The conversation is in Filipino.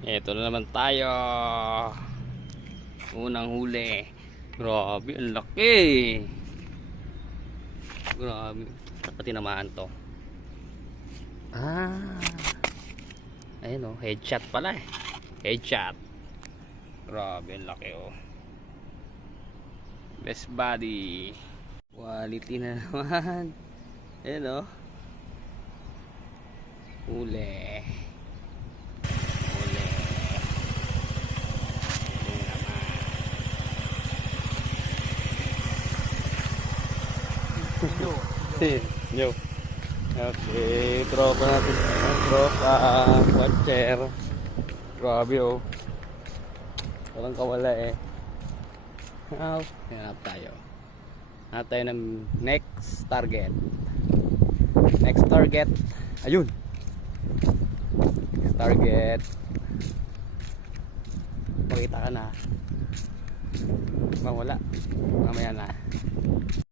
Ito na naman tayo. Unang huli. Grabe, ang laki. Grabe. Dapat tinamaan to. Ayun oh, headshot pala eh. Headshot. Grabe, ang laki oh. Best body. Quality na naman. Ayun oh. Huli. Yo. Okay, tropa natin. Tropa, watcher. Grabe oh. Walang kawala eh. Hanap tayo. Hanap tayo ng next target. Next target. Ayun. Next target. Makita ka na. Bang wala. Mamaya na.